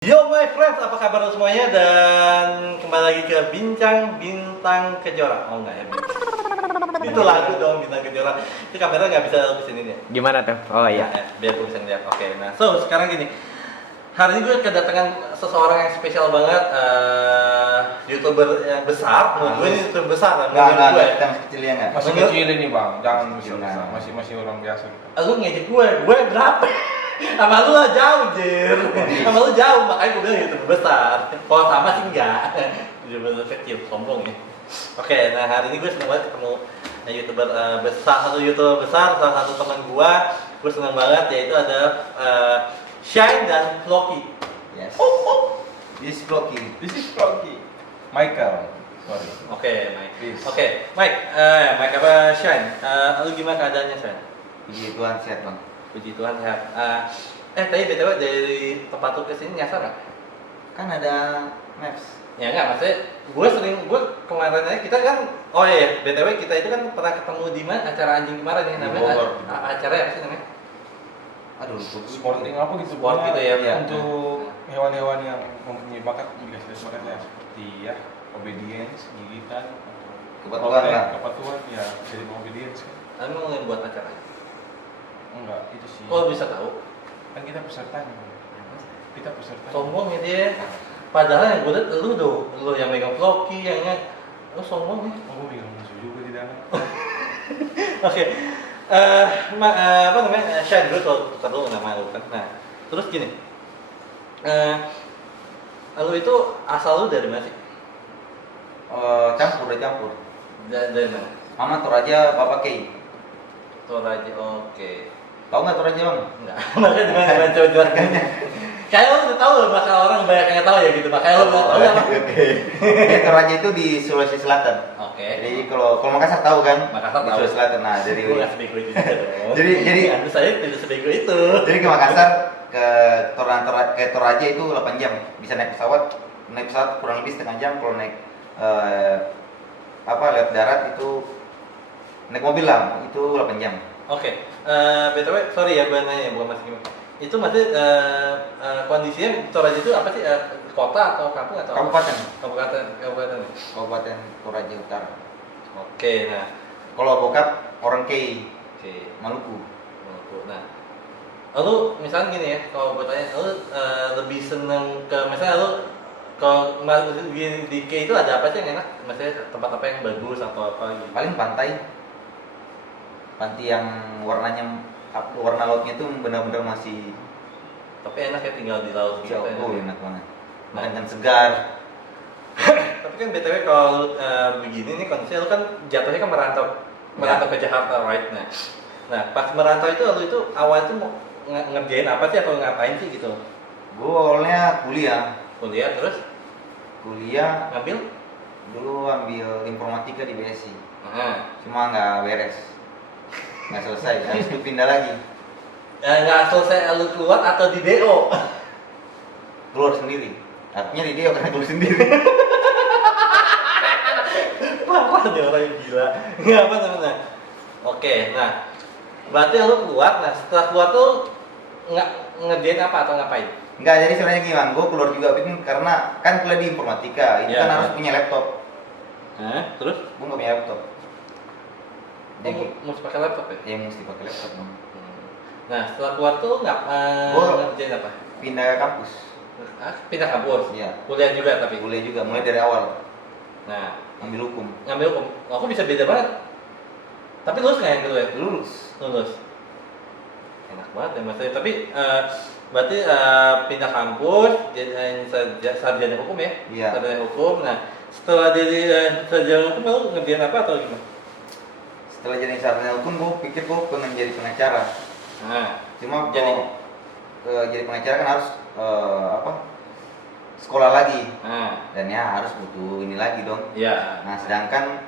Yo my friends, apa kabar semuanya? Dan kembali lagi ke Bincang Bintang Kejora. Oh enggak ya, itu lagu dong, Bintang Kejora. Itu kamera nggak bisa kesini ya? Gimana tuh? Oh iya. Nah, biar gue bisa ngeliat. Oke, nah sekarang gini. Hari ini gue kedatangan seseorang yang spesial banget, YouTuber yang besar. Menurut gue ini YouTuber besar. Enggak, gue. kita masih kecil ya enggak? Masih kecil ini bang, jangan besar Jangan. besar, masih orang biasa. Lu ngejek gue berapa? Sama lu lah jauh, Jir. Sama lu jauh, makanya gue bilang YouTuber besar. Kalau sama sih enggak. YouTuber kecil, sombong ya. Oke, nah hari ini gue seneng banget ketemu YouTuber besar, satu YouTuber besar, salah satu teman gue. Gue seneng banget, yaitu ada Shine dan Floki. Yes. Oh. This Floki. This is Floki. Michael. Sorry. Oke, Mike. Please. Oke, Mike. Mike apa Shine? Lu gimana keadaannya, Shine? Puji Tuhan sehat bang. Puji Tuhan sehat. Tadi BTW dari tempat lu kesini nyasar nggak? Kan ada Maps. Ya enggak, maksudnya gue kemarin aja kita kan, oh iya, BTW kita itu kan pernah ketemu di mana acara anjing kemarin ya, Di namanya Bogor. acara apa sih namanya? Aduh, Sporting apa gitu? Sport Pokoknya gitu ya. Iya. Untuk hewan-hewan yang mempunyai bakat dikasih bakat ya seperti ya obedience, gigitan, Kepatuhan lah. Kepatuhan ya jadi obedience kan? Emang yang buat acara? Enggak, itu sih. Oh bisa tahu? Kan kita pesertanya. Kita peserta. Sombong ya dia. Padahal yang gue liat lu yang megang Floki, yang lu sombong ya. Oh, gue bilang musuh juga di dalam. Oke, apa namanya? Shine dulu soal tukar dulu nama lu kan. Nah, terus gini, lu itu asal lu dari mana sih? Campur, udah campur. Dari mana? Mama Toraja, Papa Kei. Toraja, oke. Tahu nggak Toraja bang? Enggak, makanya dengan coba kayak lo udah tahu loh, makanya orang banyak yang tahu ya gitu, makanya lo udah tahu apa? Oke. Jadi Toraja itu di Sulawesi Selatan. Oke. Jadi kalau Makassar tahu kan? Makassar Di tahu. Sulawesi Selatan. Nah, jadi Gue nggak sebego itu juga dong. Jadi- Anda saya tidak sebego itu. jadi ke Makassar ke Toraja itu 8 jam. Bisa naik pesawat kurang lebih setengah jam. Kalau naik lewat darat itu naik mobil lah itu 8 jam. Oke, btw sorry ya gue nanya bukan mas gimana. Itu masih kondisinya Toraja itu apa sih? Kota atau kampung atau? Kabupaten Kabupaten. Toraja Utara. Oke, nah, Kalau bokap orang Kei, oke. Maluku. Nah, lalu misalnya gini ya, kalau gue tanya, lalu lebih seneng ke, misalnya lalu kalau di K itu ada apa sih yang enak? Maksudnya tempat apa yang bagus atau apa gitu? Paling pantai yang warna lautnya itu benar-benar masih Tapi enak ya tinggal di laut gitu. jauh. Enak Oh, ya. enak banget. Makan kan segar. Tapi kan BTW kalau begini nih kondisinya lu kan jatuhnya kan merantau ke Jakarta, right? Nah, pas merantau itu lu itu awal itu mau ngerjain apa sih atau ngapain sih gitu? Gue awalnya Kuliah terus kuliah ngambil? dulu ambil informatika di BSI. Nah, Cuma nggak beres, nggak selesai. Habis itu pindah lagi, nggak selesai lu keluar atau di DO? keluar sendiri. Artinya di dia karena keluar sendiri. Parah nih orang yang gila. Nggak apa namanya. Oke, nah berarti lu keluar. Nah setelah keluar tuh nggak ngerjain apa atau ngapain? Enggak, jadi sebenarnya gimana? Gue keluar juga itu karena kan kuliah di informatika, itu Iya, kan iya. harus punya laptop. Terus? Gue nggak punya laptop. Jadi Mesti pakai laptop ya? ya mesti pakai laptop dong. Nah setelah keluar tuh nggak Gua- ngerjain apa? Pindah ke kampus. Pindah kampus? Iya. Kuliah juga tapi? Kuliah juga, mulai dari awal Nah ambil hukum. ngambil hukum. Aku bisa beda banget. Tapi lulus nggak yang kedua? Lulus. Lulus. Enak banget ya maksudnya. Tapi berarti pindah kampus jadi sarjana hukum ya? Iya. Sarjana hukum. Nah setelah jadi sarjana hukum lu ngerjain apa atau gimana? Setelah jadi sarjana hukum, gue pikir gue pengen jadi pengacara. Nah Cuma Jadi? jadi pengacara kan harus sekolah lagi, dan ya harus butuh ini lagi dong. ya. Nah sedangkan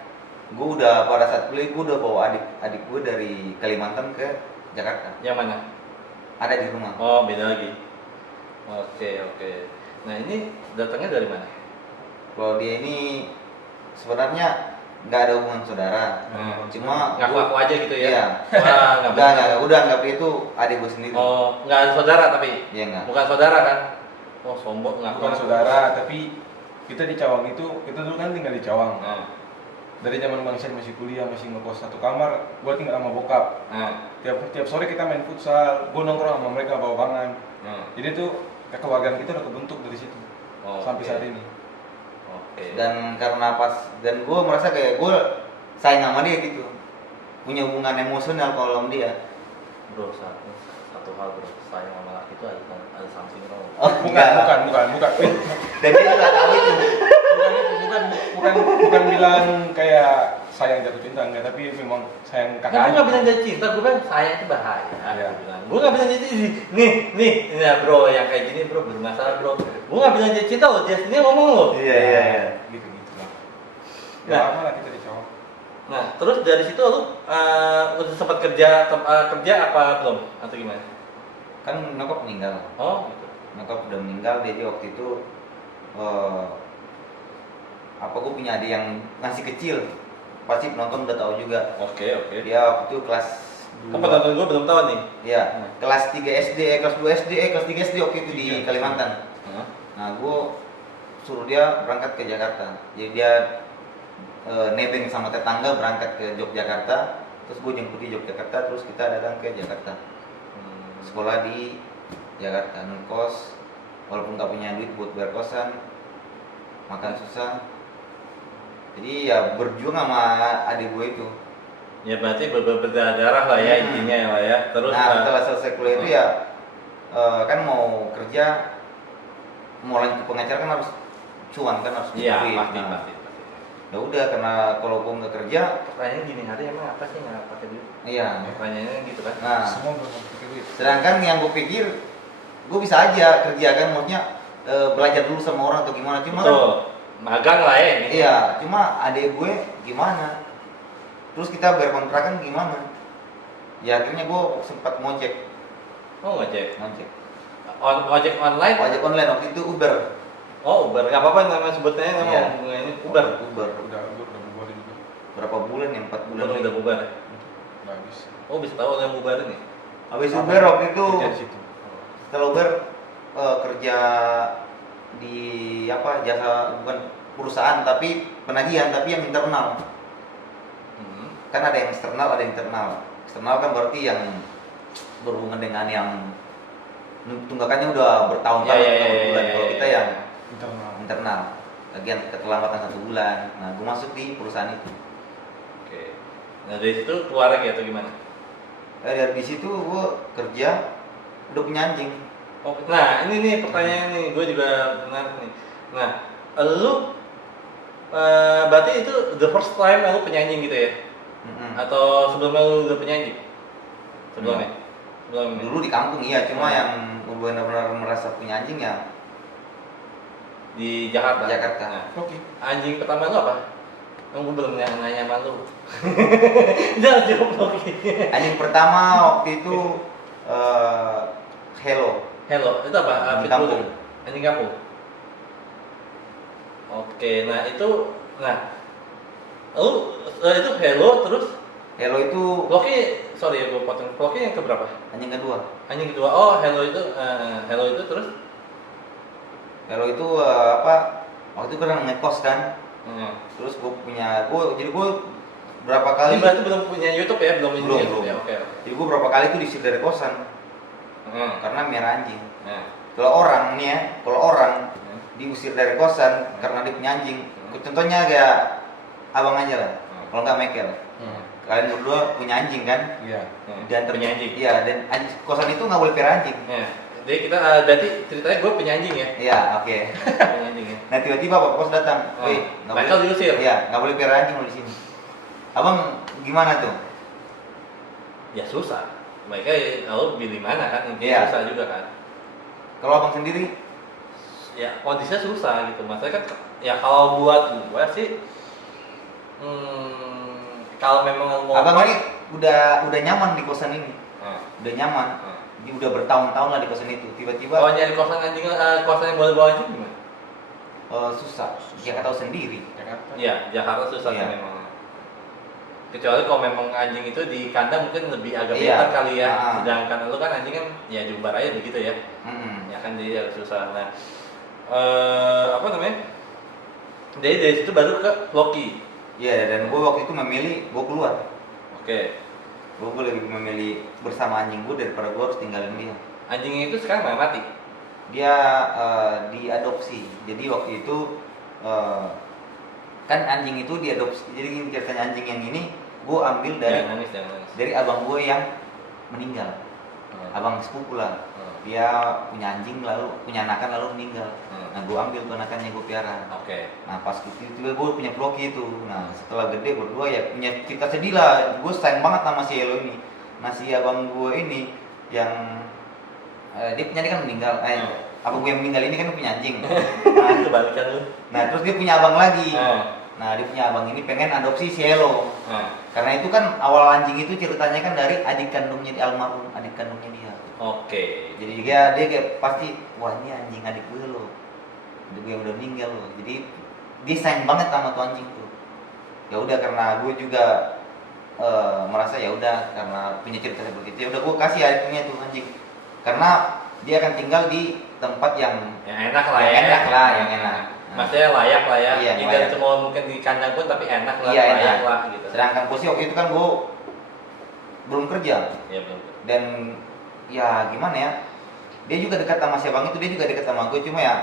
gue udah pada saat kuliah gue udah bawa adik gue dari Kalimantan ke Jakarta, Yang mana? ada di rumah. Oh beda lagi. Oke. Nah ini datangnya dari mana? Kalau dia ini sebenarnya nggak ada hubungan saudara, cuma ngaku-ngaku aja gitu ya? Iya. Wah, udah nggak itu adik gue sendiri. Oh, nggak ada saudara tapi? Iya nggak. Bukan saudara kan? Oh sombong nggak? Bukan saudara, tapi kita di Cawang itu, kita dulu kan tinggal di Cawang. Dari zaman Bang Sen masih kuliah, masih ngekos satu kamar, gua tinggal sama bokap. Tiap sore kita main futsal, gua nongkrong sama mereka bawa kangen. Jadi tuh kekeluargaan kita udah kebentuk dari situ sampai saat ini. Dan karena dan gue merasa kayak gue sayang sama dia gitu, punya hubungan emosional kalau sama dia. Bro, satu hal bro, sayang sama laki itu ada something wrong. Oh, Bukan. Dan dia juga tahu itu. Bukan bilang kayak sayang jatuh cinta enggak, tapi memang sayang Gue kakak. nggak bilang jatuh cinta, gue bilang sayang itu bahaya. Iya. Gue nggak bilang jatuh cinta. Nih, ya bro, yang kayak gini bro bermasalah bro. Gue nggak bilang jatuh cinta loh, dia sendiri ngomong loh. Iya. Gitu lah. Nah. Ya lama lah kita di Cawang. Nah, terus dari situ lu udah sempat kerja apa belum atau gimana? Kan nyokap meninggal. Oh, gitu. Nyokap udah meninggal, jadi waktu itu gue punya adik yang masih kecil, pasti penonton udah tahu juga. Oke. Dia waktu itu kelas 2. Kan penonton gue belum tahu nih. Iya, kelas 3 SD, kelas 2 SD, kelas 3 SD waktu itu di Kalimantan. Nah, gue suruh dia berangkat ke Jakarta. Jadi dia nebeng sama tetangga berangkat ke Yogyakarta, terus gue jemput di Yogyakarta, terus kita datang ke Jakarta. Sekolah di Jakarta, ngekos, walaupun gak punya duit buat bayar kosan, makan susah. Jadi ya berjuang sama adik gue itu. Ya berarti berdarah lah ya intinya lah ya. Terus setelah selesai kuliah itu ya kan mau kerja, mau lanjut ke pengacara kan harus cuan, kan harus iya, duit. pasti. Ya udah, karena kalau gue nggak kerja, Pertanyaannya gini, hari emang apa sih nggak pakai duit? iya. Pertanyaannya gitu kan. Nah, Semua belum pakai duit. sedangkan yang gue pikir gue bisa aja kerja kan, maksudnya belajar dulu sama orang atau gimana, cuma kan, magang lah ya ini. iya, cuma adik gue gimana, terus kita bayar kontrakan gimana, ya akhirnya gue sempat ngojek. Ojek online online waktu itu Uber. Uber, nggak apa-apa nama sebutnya Iya. ini Uber. Udah bubar juga. Berapa bulan ya, 4 bulan Udah bubar ya? Nggak habis. Oh bisa tahu yang bubar ini? habis Uber waktu itu. Kerja di situ. Setelah Uber kerja di jasa, bukan perusahaan tapi penagihan, tapi yang internal. Kan ada yang eksternal, ada yang internal. Eksternal kan berarti yang berhubungan dengan yang tunggakannya udah bertahun-tahun, bulan. Kalau kita yang internal, bagian keterlambatan 1 bulan. Nah, gue masuk di perusahaan itu. Oke. Nah dari situ keluar lagi atau gimana? Dari situ gue kerja, udah punya anjing. Oh, nah ini nih pertanyaan nih, gue juga menarik nih. Nah, lu berarti itu the first time lu punya anjing gitu ya? Atau sebelumnya lu udah punya anjing? Sebelumnya? Sebelumnya? Dulu di kampung iya, cuma yang benar-benar merasa punya anjing ya Di Jakarta? Jakarta. Nah, Oke. anjing pertama lu apa? Gue belum nanya sama lu. Jangan jawab lagi. Anjing pertama waktu itu Hello. Hello, itu apa? Anjing Pitbull? kampung. Anjing kampung. Oke, nah itu, lu itu Hello terus Hello itu Floki, sorry ya gue potong. Floki yang keberapa? anjing kedua. Anjing kedua. Oh, Hello itu terus? Hello itu waktu itu kan ngekos kan. Terus jadi gue berapa kali. Ini berarti belum punya YouTube ya, belum Belum. YouTube ya. Oke. Jadi gue berapa kali tuh diusir dari kosan karena merah anjing. Nah, Kalau orang diusir dari kosan karena dia punya anjing. Contohnya kayak abang aja lah. Kalau nggak Michael. Kalian berdua punya anjing kan? Iya. Dan punya anjing. Iya, dan kosan itu nggak boleh pelihara anjing. Ya. Jadi kita berarti ceritanya gue punya anjing ya. Iya, oke. Punya anjing ya. Nah tiba-tiba Pak Pos datang. Wih, nggak Michael boleh. diusir. Iya, nggak boleh pelihara anjing lo di sini. Abang gimana tuh? Ya susah. Mereka lalu pilih mana kan? Intinya Iya. susah juga kan. Kalau abang sendiri? Ya kondisinya susah gitu. Maksudnya kan ya kalau buat gue sih kalau memang mau Abang ini udah nyaman di kosan ini. Nah, Udah nyaman. Dia udah bertahun-tahun lah di kosan itu. Tiba-tiba kalau nyari kosan anjing kosan yang boleh bawa anjing gimana? susah. Dia nggak tahu sendiri. Jakarta. Iya, Jakarta susah Iya. sih memang. Kecuali kalau memang anjing itu di kandang mungkin lebih agak Iya. pintar kali ya. Ah. Sedangkan lu kan anjing kan ya diumbar aja begitu ya. Mm-mm. Ya kan jadi agak susah. Nah, apa namanya? Jadi dari situ baru ke Loki. Iya, dan gue waktu itu memilih gue keluar. Oke. Gue lebih memilih bersama anjing gue daripada gue harus tinggalin dia. Anjingnya itu sekarang nggak mati. Dia diadopsi. Jadi waktu itu kan anjing itu diadopsi. Jadi gini ceritanya, anjing yang ini gue ambil Jangan nangis, jangan nangis. dari abang gue yang meninggal. Hmm. Abang sepupu lah. Hmm. Dia punya anjing lalu punya anakan lalu meninggal. Hmm. Nah gue ambil tuh anakannya gue piara. Oke. Nah pas itu gue punya Floki itu. Nah setelah gede berdua ya punya cerita sedih lah. Gue sayang banget sama si Elo ini. Nah si abang gue ini yang dia punya, dia kan meninggal. Abang gue yang meninggal ini kan punya anjing. Nah, Itu balikan lu. nah terus dia punya abang lagi. Hmm. Nah dia punya abang ini pengen adopsi si Elo. Hmm. Karena itu kan awal anjing itu ceritanya kan dari adik kandungnya almarhum adik kandungnya dia. Oke. Jadi dia kayak pasti, wah ini anjing adik gue loh, adik gue yang udah meninggal loh. Jadi dia sayang banget sama tuh anjing tuh. Ya udah karena gue juga merasa ya udah karena punya cerita seperti itu, ya udah gue kasih adiknya tuh anjing. Karena dia akan tinggal di tempat yang enak lah yang ya. enak lah, yang enak. Maksudnya layak lah ya. Iya, Tidak layak. cuma mungkin di kandang pun tapi enak lah, Iya, layak enak. lah gitu. Sedangkan posisi waktu itu kan gue belum kerja Iya betul. dan ya gimana ya, dia juga dekat sama si abang itu, dia juga dekat sama gue, cuma ya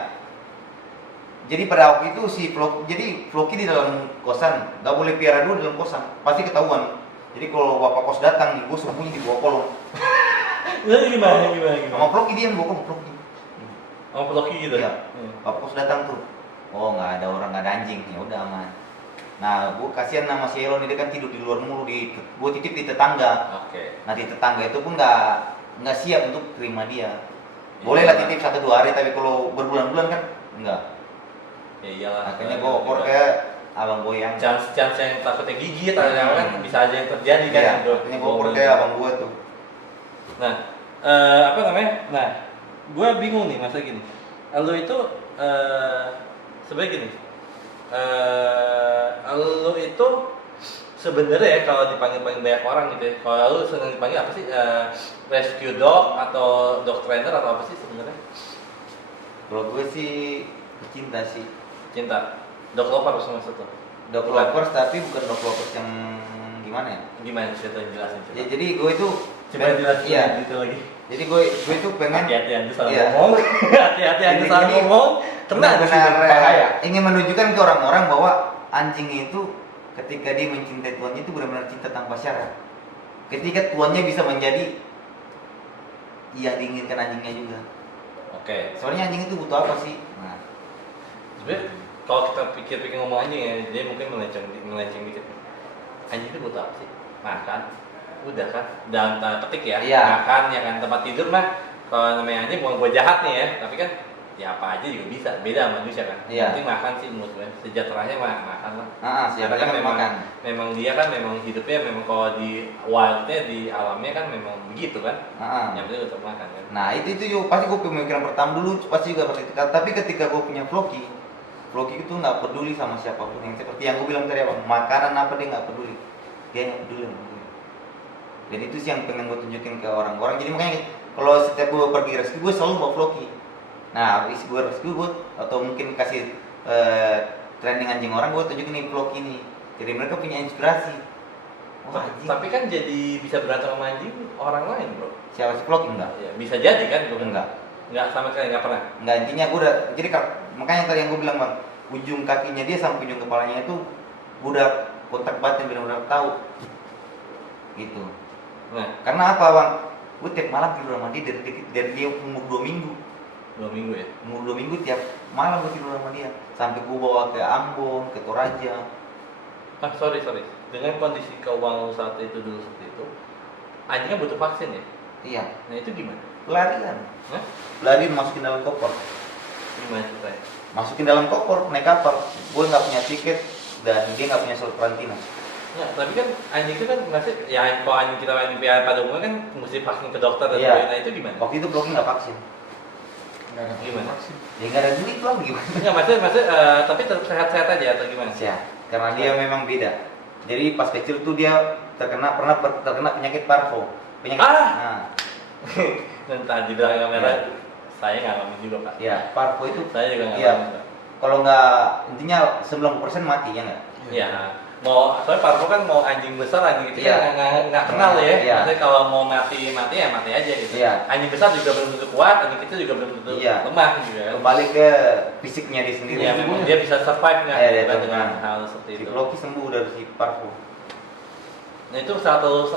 jadi pada waktu itu si Floki di dalam kosan, gak boleh piara dulu dalam kosan, pasti ketahuan. Jadi kalau bapak kos datang nih, gue sembunyi di bawah kolong. Lalu gimana? Sama Floki dia yang bawa kolong, Floki. Oh, Loki gitu. Iya. Bapak kos datang tuh, oh nggak ada orang, nggak ada anjing, ya udah aman. Nah, gue kasihan sama si Elon, dia kan tidur di luar mulu, gue titip di tetangga. Oke. Nah di tetangga itu pun nggak siap untuk terima dia. Boleh lah titip 1-2 hari, tapi kalau berbulan-bulan kan enggak. Ya iyalah. Akhirnya gue oper ke abang gue yang chance yang takutnya gigit atau yang kan bisa aja yang terjadi kan. iya, Bro. akhirnya gue oper ke abang gue tuh. Nah, apa namanya? Nah, gue bingung nih masa gini. Lu itu sebenarnya gini. Lu itu sebenarnya ya kalau dipanggil banyak orang gitu ya. Kalau lu senang dipanggil apa sih? Rescue dog atau dog trainer atau apa sih sebenarnya? Kalau gue sih pecinta sih. Cinta. Dog lovers maksud tuh. Dog Bukan. lovers, tapi bukan dog lovers yang gimana ya? Gimana sih jelasin Ya, jadi gue itu Coba jelasin iya. gitu lagi. Jadi gue itu pengen Hati-hati Anda salah Iya. ngomong. Hati-hati Anda Ini- salah ini ngomong. Kena di sini benar-benar bahaya. ingin menunjukkan ke orang-orang bahwa anjing itu ketika dia mencintai tuannya itu benar-benar cinta tanpa syarat. Ketika tuannya bisa menjadi yang diinginkan anjingnya juga. Oke. Soalnya anjing itu butuh apa sih? Nah, Sebenarnya kalau kita pikir-pikir ngomong anjing ya, dia mungkin melenceng dikit. Anjing itu butuh apa sih? Makan, udah kan. Dan tanda petik ya, Iya. makan ya kan, tempat tidur mah. Kalau namanya anjing bukan gue jahat nih ya, tapi kan ya apa aja juga bisa. Beda sama manusia kan. Iya. Penting makan sih menurut gue. Sejahteranya makan lah. siapa Karena kan yang makan? memang dia kan memang hidupnya memang kalau di wildnya di alamnya kan memang begitu kan. Yang penting untuk makan kan. Nah itu juga pasti gue pemikiran pertama dulu pasti juga seperti itu. Tapi ketika gue punya Floki itu nggak peduli sama siapapun, yang seperti yang gue bilang tadi abang, makanan apa dia nggak peduli, dia yang peduli sama gue. Dan itu sih yang pengen gue tunjukin ke orang-orang. Jadi makanya kalau setiap gue pergi rescue gue selalu bawa Floki. Nah habis gue rescue gue atau mungkin kasih training anjing orang, gue tunjukin nih Floki ini. Jadi mereka punya inspirasi. Wah, anjing. Tapi kan jadi bisa berantem sama anjing orang lain bro. Siapa si Floki enggak? Ya, bisa jadi kan? Bro. Enggak Sama sekali nggak pernah. Enggak, intinya gue udah jadi makanya tadi yang gue bilang bang, ujung kakinya dia sampai ujung kepalanya itu gue udah kontak batin, benar-benar tahu gitu. Nah, Karena apa bang? Gue tiap malam tidur sama dia dari dia umur 2 minggu. 2 minggu ya. Umur 2 minggu tiap malam gue tidur sama dia sampai gue bawa ke Ambon, ke Toraja. Sorry. Dengan kondisi keuangan saat itu dulu seperti itu, anjingnya butuh vaksin ya. Iya, Nah itu gimana? pelarian. Hah? Pelarian masukin dalam koper. Gimana ceritanya? Masukin dalam koper, naik kapal. Gue nggak punya tiket dan dia nggak punya surat karantina. Ya, tapi kan anjing itu kan masih ya kalau anjing kita yang piara pada umumnya kan mesti vaksin ke dokter dan Iya. sebagainya. Nah itu gimana? Waktu itu Floki nggak vaksin. Nggak ada Gimana? vaksin. Ya nggak ada duit bang, gimana? Enggak, maksudnya tapi tetap sehat-sehat aja atau gimana? Ya, karena dia memang beda. Jadi pas kecil tuh dia terkena penyakit parvo. Penyakit. Nah, Dan tadi bilang kamera, Iya. saya nggak ngalamin juga Pak. ya parvo itu Saya juga nggak Iya. ngalamin Pak. kalau nggak intinya 90% mati ya nggak? Iya. Soalnya parvo kan mau anjing besar, anjing kecil Iya. kan nggak kenal ya. Iya. Maksudnya kalau mau mati ya mati aja gitu. Iya. Anjing besar juga belum tentu kuat, anjing kecil juga belum tentu Iya. lemah juga. Kembali ke fisiknya dia sendiri. Iya, memang dia bisa survive nggak Iya, dia dengan tahu. hal seperti Si itu. Floki sembuh dari si parvo. Nah itu satu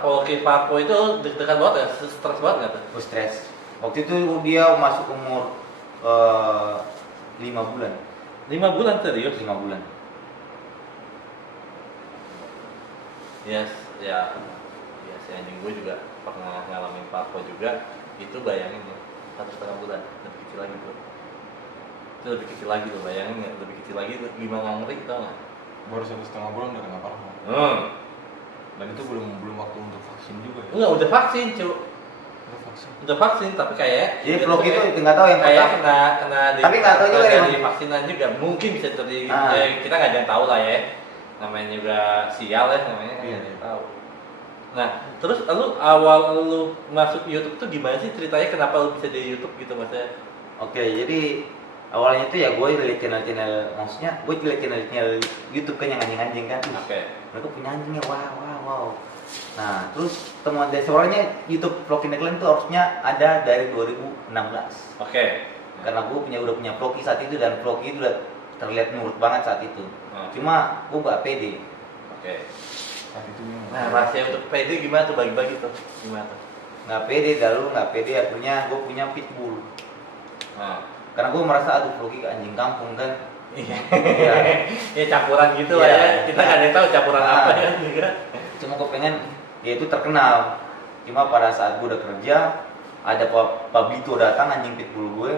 Polki Parpo itu deg-degan banget ya, stres banget nggak tuh? Stres. Waktu itu dia masuk umur 5 bulan. 5 bulan serius? 5 bulan. Yes, ya si anjing gue juga pernah ngalamin Parpo juga. Itu bayangin ya, 1,5 bulan, lebih kecil lagi tuh. Itu lebih kecil lagi tuh, bayangin nggak? Lebih kecil lagi tuh, gimana ngeri tau nggak? Baru 1,5 bulan udah kena parvo. Dan itu belum waktu untuk vaksin juga ya. Enggak, udah vaksin cu. Udah vaksin. Udah vaksin, tapi kayak Jadi Floki itu nggak tahu yang kayak pertama. kena Tapi nggak tahu juga dari dari vaksinan juga mungkin bisa terjadi. Ah. Kita nggak ada yang tahu lah ya, namanya juga sial ya namanya, nggak Iya. ada yang tahu. Nah terus awal lu masuk YouTube tuh gimana sih ceritanya, kenapa lu bisa di YouTube gitu maksudnya? Oke, jadi awalnya tuh ya gue lihat channel-channel, maksudnya gue lihat channel YouTube kan yang anjing-anjing kan. Oke. Mereka punya anjingnya, wow. Nah, terus temuan dari sebenarnya YouTube Floki Neckline tuh harusnya ada dari 2016. Oke. Karena gue udah punya Floki saat itu dan Floki itu udah terlihat nurut banget saat itu. Hmm. Cuma gue gak pede. Oke. Saat itu memang. Nah rahasia untuk PD gimana tuh, bagi-bagi tuh gimana tuh? Gak pede, dulu gak pede akhirnya gue punya pitbull. Nah. Karena gue merasa aduh Floki ke anjing kampung kan. Iya. Iya. Ya campuran gitu lah Iya. ya. Kita nggak ada yang tahu campuran Ah. apa ya juga. Cuma gue pengen dia itu terkenal. Cuma pada saat gue udah kerja ada Pablito datang anjing pitbull gue,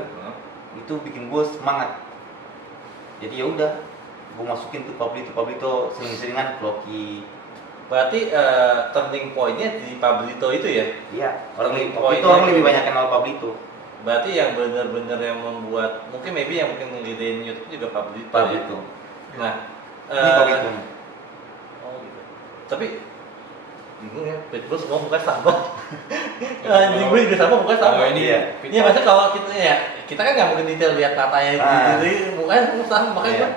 itu bikin gue semangat. Jadi ya udah gue masukin tuh Pablito sering-seringan Floki. Berarti turning point-nya di Pablito itu ya? Iya, Turning orang point-nya lebih itu. banyak kenal Pablito. Berarti yang benar-benar yang membuat, mungkin yang ngegedein YouTube juga Pablito. Pablito. Ya? Nah, Ini Pablito. oh gitu. Tapi bingung ya, Pitbull semua mukanya sama. Anjing gue juga sama, mukanya sama. Kalau ini Iya. Iya, maksudnya kalau kita kan nggak mungkin detail lihat matanya gitu, Ah. jadi mukanya sama, makanya Iya.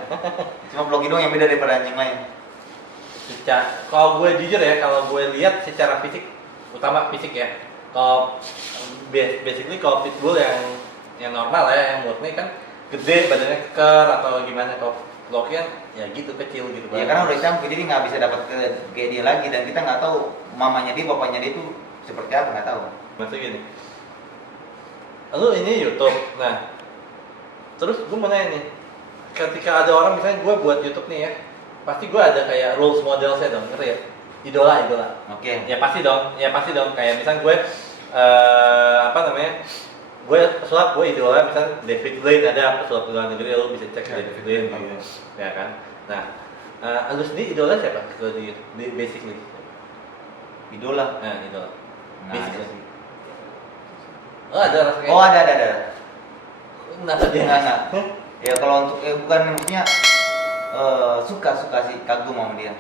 Cuma Floki doang yang beda daripada anjing lain. kalau gue jujur ya, kalau gue lihat secara fisik, utama fisik ya. Kalau basically kalau pitbull yang normal ya, yang murni kan gede, badannya keker atau gimana. Kalau Floki kan ya gitu kecil gitu. Ya karena udah campur jadi nggak bisa dapat kayak dia lagi dan kita nggak tahu mamanya dia bapaknya dia itu seperti apa, nggak tahu. Maksudnya gini, lu ini YouTube, nah terus gue mau nanya nih, ketika ada orang misalnya gue buat YouTube nih ya, pasti gue ada kayak rules model-nya dong, ngerti ya? Idola. Oke. Ya pasti dong, kayak misalnya gue gue pesulap, gue idola misalnya David Blaine, ada pesulap luar negeri, lo bisa cek Ya, David Blaine gitu, ya kan? Nah, lu sendiri idola siapa kalau di YouTube? Basically, Idola. nah idola. Nggak ada Basically. sih. Oh ada rasanya. Oh ada. Kenapa dia? Enggak. Ya kalau untuk bukan maksudnya suka sih kagum sama dia.